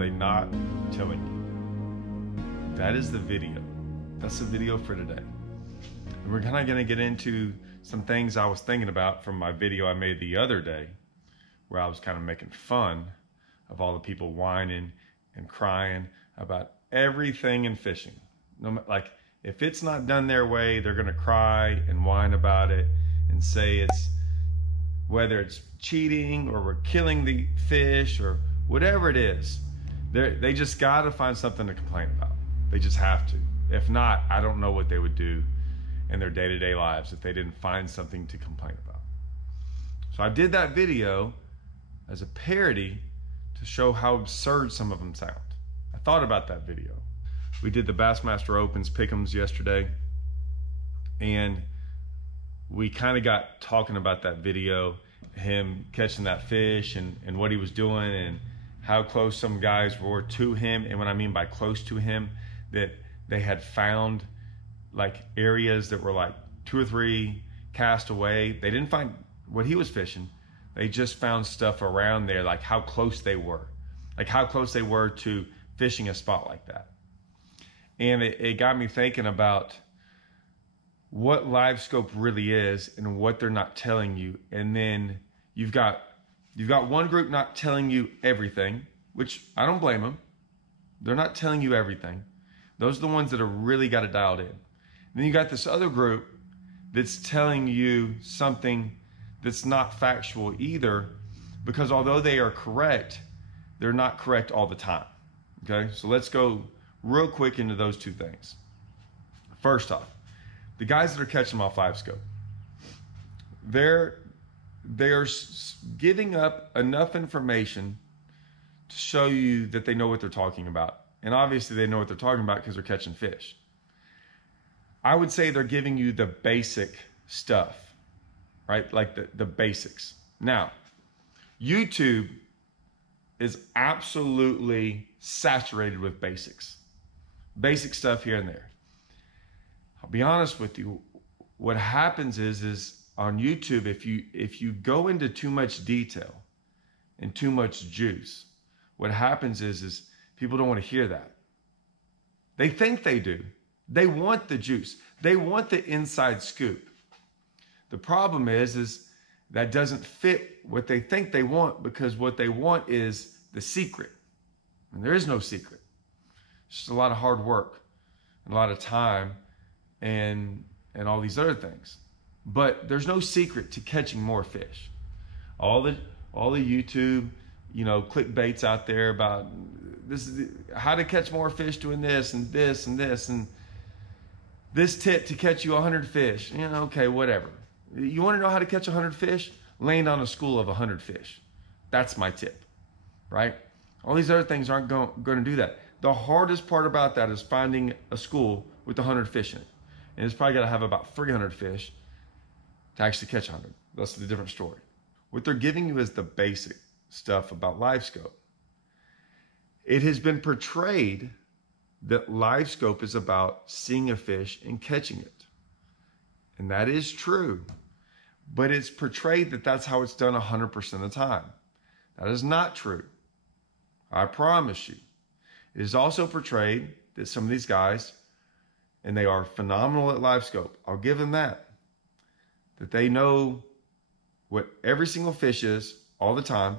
they not telling you? That is the video. That's the video for today. And we're kind of going to get into some things I was thinking about from my video I made the other day, where I was kind of making fun of all the people whining and crying about everything in fishing. Like, if it's not done their way, they're going to cry and whine about it and say it's, whether it's cheating or we're killing the fish or whatever it is, they just got to find something to complain about. They just have to. If not, I don't know what they would do in their day-to-day lives if they didn't find something to complain about. So I did that video as a parody to show how absurd some of them sound. I thought about that video. We did the Bassmaster Opens Pick'ems yesterday, and we kind of got talking about that video, him catching that fish and what he was doing and how close some guys were to him. And what I mean by close to him, that they had found like areas that were like 2 or 3 cast away. They didn't find what he was fishing. They just found stuff around there, like how close they were, to fishing a spot like that. And it got me thinking about what LiveScope really is and what they're not telling you. And then you've got one group not telling you everything, which I don't blame them. They're not telling you everything. Those are the ones that are really got it dialed in. And then you got this other group that's telling you something that's not factual either, because although they are correct, they're not correct all the time. Okay, so let's go real quick into those two things. First off, the guys that are catching them off LiveScope, they're giving up enough information to show you that they know what they're talking about. And obviously they know what they're talking about because they're catching fish. I would say they're giving you the basic stuff, right? Like the basics. Now, YouTube is absolutely saturated with basics. Basic stuff here and there. I'll be honest with you, what happens is on YouTube, if you go into too much detail and too much juice, what happens is people don't want to hear that. They think they do. They want the juice. They want the inside scoop. The problem is that doesn't fit what they think they want, because what they want is the secret. And there is no secret. It's just a lot of hard work, and a lot of time, and all these other things. But there's no secret to catching more fish. All the YouTube, clickbaits out there about this is how to catch more fish doing this and this and this and this tip to catch you 100 fish. Okay, whatever. You want to know how to catch 100 fish? Land on a school of 100 fish. That's my tip, right? All these other things aren't going to do that. The hardest part about that is finding a school with 100 fish in it. And it's probably got to have about 300 fish to actually catch 100. That's the different story. What they're giving you is the basic stuff about LiveScope. It has been portrayed that LiveScope is about seeing a fish and catching it. And that is true. But it's portrayed that that's how it's done 100% of the time. That is not true. I promise you. It is also portrayed that some of these guys, and they are phenomenal at LiveScope, I'll give them that they know what every single fish is all the time.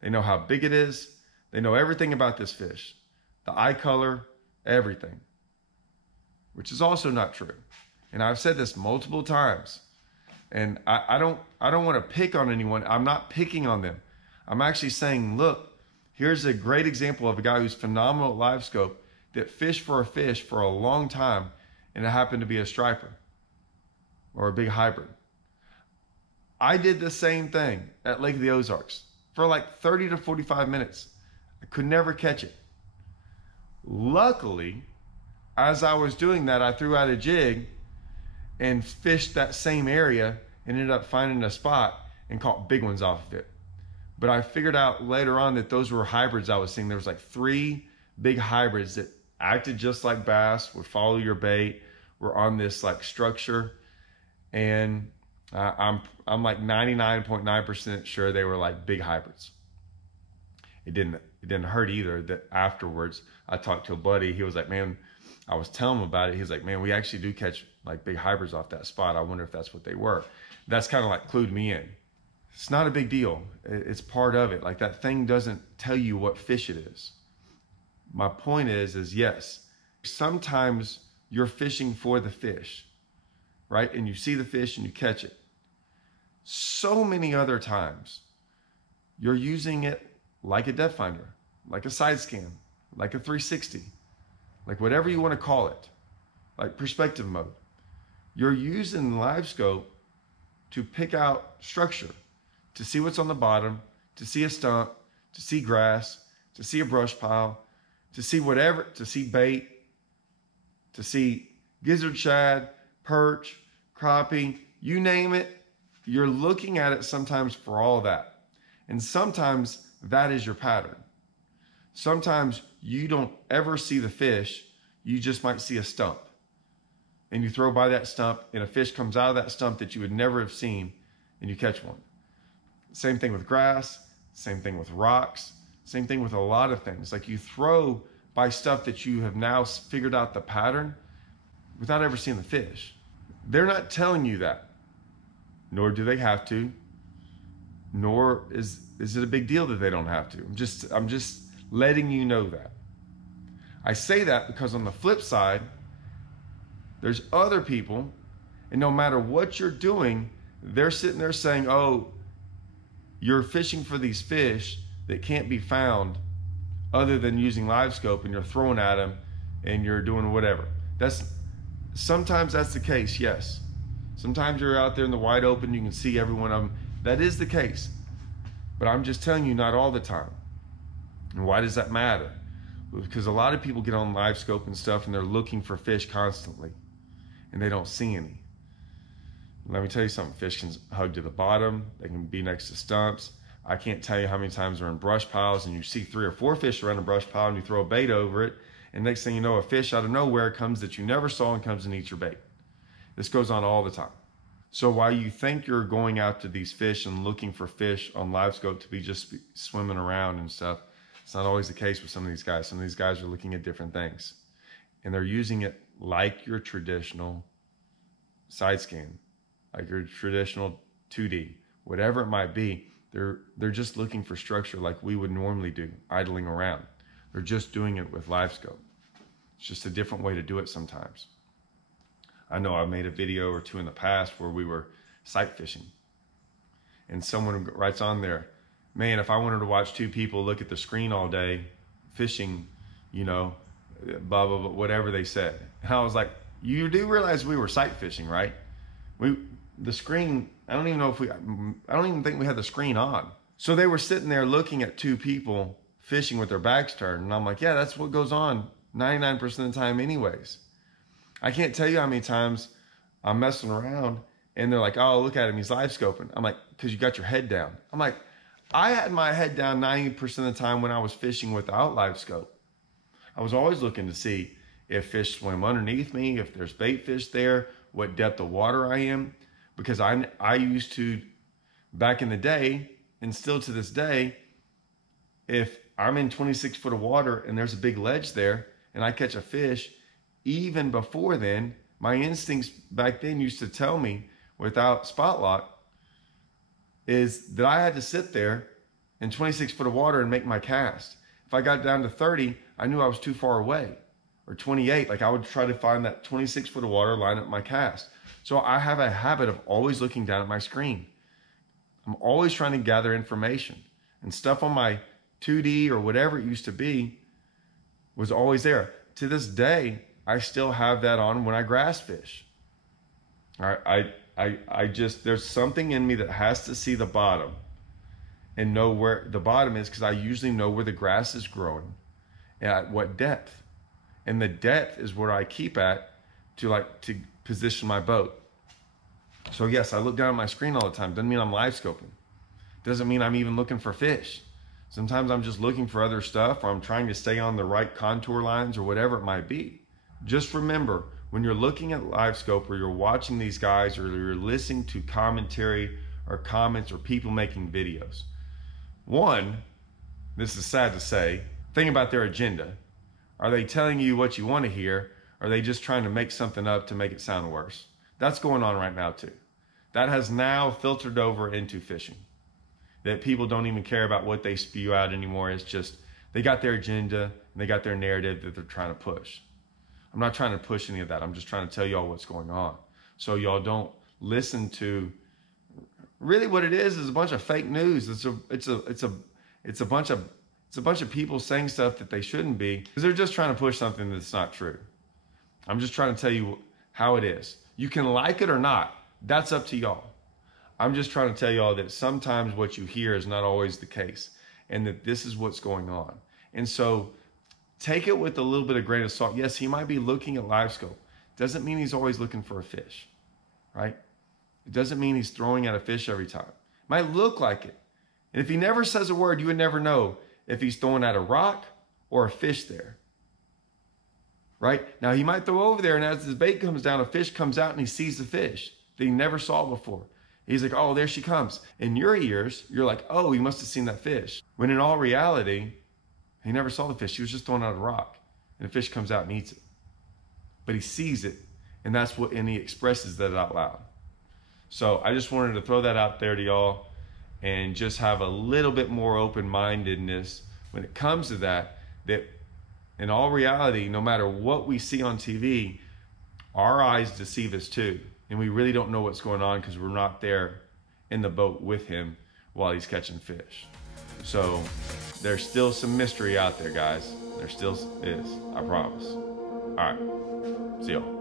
They know how big it is. They know everything about this fish, the eye color, everything, which is also not true. And I've said this multiple times, and I don't want to pick on anyone. I'm not picking on them. I'm actually saying, look, here's a great example of a guy who's phenomenal at LiveScope that fished for a fish for a long time, and it happened to be a striper or a big hybrid. I did the same thing at Lake of the Ozarks for like 30 to 45 minutes. I could never catch it. Luckily, as I was doing that, I threw out a jig and fished that same area and ended up finding a spot and caught big ones off of it. But I figured out later on that those were hybrids I was seeing. There was like 3 big hybrids that acted just like bass, would follow your bait, were on this like structure. And I'm like 99.9% sure they were like big hybrids. It it didn't hurt either. That afterwards, I talked to a buddy. He was like, man, I was telling him about it. He was like, man, we actually do catch like big hybrids off that spot. I wonder if that's what they were. That's kind of like clued me in. It's not a big deal. It's part of it. Like that thing doesn't tell you what fish it is. My point is yes, sometimes you're fishing for the fish, right? And you see the fish and you catch it. So many other times, you're using it like a depth finder, like a side scan, like a 360, like whatever you want to call it, like perspective mode. You're using LiveScope to pick out structure, to see what's on the bottom, to see a stump, to see grass, to see a brush pile, to see whatever, to see bait, to see gizzard shad, perch, crappie, you name it. You're looking at it sometimes for all that. And sometimes that is your pattern. Sometimes you don't ever see the fish, you just might see a stump. And you throw by that stump and a fish comes out of that stump that you would never have seen and you catch one. Same thing with grass, same thing with rocks, same thing with a lot of things. Like you throw by stuff that you have now figured out the pattern without ever seeing the fish. They're not telling you that, nor do they have to, nor is it a big deal that they don't have to. I'm just letting you know that. I say that because on the flip side, there's other people, and no matter what you're doing, they're sitting there saying, oh, you're fishing for these fish that can't be found other than using LiveScope, and you're throwing at them and you're doing whatever. Sometimes that's the case, yes. Sometimes you're out there in the wide open, you can see every one of them. That is the case. But I'm just telling you, not all the time. And why does that matter? Because a lot of people get on LiveScope and stuff and they're looking for fish constantly and they don't see any. Let me tell you something, fish can hug to the bottom, they can be next to stumps. I can't tell you how many times they're in brush piles and you see 3 or 4 fish around a brush pile and you throw a bait over it, and next thing you know, a fish out of nowhere comes that you never saw and comes and eats your bait. This goes on all the time. So while you think you're going after these fish and looking for fish on LiveScope to be just swimming around and stuff, it's not always the case with some of these guys. Some of these guys are looking at different things. And they're using it like your traditional side scan, like your traditional 2D, whatever it might be. They're just looking for structure like we would normally do, idling around. They're just doing it with LiveScope. It's just a different way to do it sometimes. I know I made a video or two in the past where we were sight fishing. And someone writes on there, man, if I wanted to watch 2 people look at the screen all day fishing, you know, blah, blah, blah, whatever they said. And I was like, you do realize we were sight fishing, right? The screen, I don't even think we had the screen on. So they were sitting there looking at 2 people fishing with their backs turned. And I'm like, yeah, that's what goes on 99% of the time anyways. I can't tell you how many times I'm messing around and they're like, oh, look at him, he's LiveScoping. I'm like, because you got your head down. I'm like, I had my head down 90% of the time when I was fishing without LiveScope. I was always looking to see if fish swim underneath me, if there's bait fish there, what depth of water I am. Because I used to, back in the day, and still to this day, if I'm in 26 foot of water and there's a big ledge there and I catch a fish, even before then, my instincts back then used to tell me without spot lock is that I had to sit there in 26 foot of water and make my cast. If I got down to 30, I knew I was too far away. Or 28, like I would try to find that 26 foot of water, line up my cast. So I have a habit of always looking down at my screen. I'm always trying to gather information. And stuff on my 2D or whatever it used to be was always there. To this day, I still have that on when I grass fish. I just, there's something in me that has to see the bottom and know where the bottom is, because I usually know where the grass is growing and at what depth. And the depth is where I keep at to position my boat. So yes, I look down at my screen all the time. Doesn't mean I'm LiveScoping. Doesn't mean I'm even looking for fish. Sometimes I'm just looking for other stuff, or I'm trying to stay on the right contour lines or whatever it might be. Just remember, when you're looking at LiveScope or you're watching these guys or you're listening to commentary or comments or people making videos, one, this is sad to say, think about their agenda. Are they telling you what you want to hear? Or are they just trying to make something up to make it sound worse? That's going on right now too. That has now filtered over into fishing. That people don't even care about what they spew out anymore. It's just, they got their agenda and they got their narrative that they're trying to push. I'm not trying to push any of that. I'm just trying to tell y'all what's going on. So y'all don't listen to, really what it is a bunch of fake news. It's a bunch of people saying stuff that they shouldn't be, because they're just trying to push something that's not true. I'm just trying to tell you how it is. You can like it or not. That's up to y'all. I'm just trying to tell y'all that sometimes what you hear is not always the case, and that this is what's going on. And so take it with a little bit of grain of salt. Yes, he might be looking at LiveScope. Doesn't mean he's always looking for a fish, right? It doesn't mean he's throwing at a fish every time. It might look like it. And if he never says a word, you would never know if he's throwing at a rock or a fish there. Right? Now he might throw over there, and as his bait comes down, a fish comes out and he sees the fish that he never saw before. He's like, oh, there she comes. In your ears, you're like, oh, he must have seen that fish. When in all reality, he never saw the fish. He was just throwing out a rock, and the fish comes out and eats it. But he sees it, and and he expresses that out loud. So I just wanted to throw that out there to y'all and just have a little bit more open-mindedness when it comes to that in all reality, no matter what we see on TV, our eyes deceive us too. And we really don't know what's going on because we're not there in the boat with him while he's catching fish. So there's still some mystery out there, guys. There still is, I promise. All right, see y'all.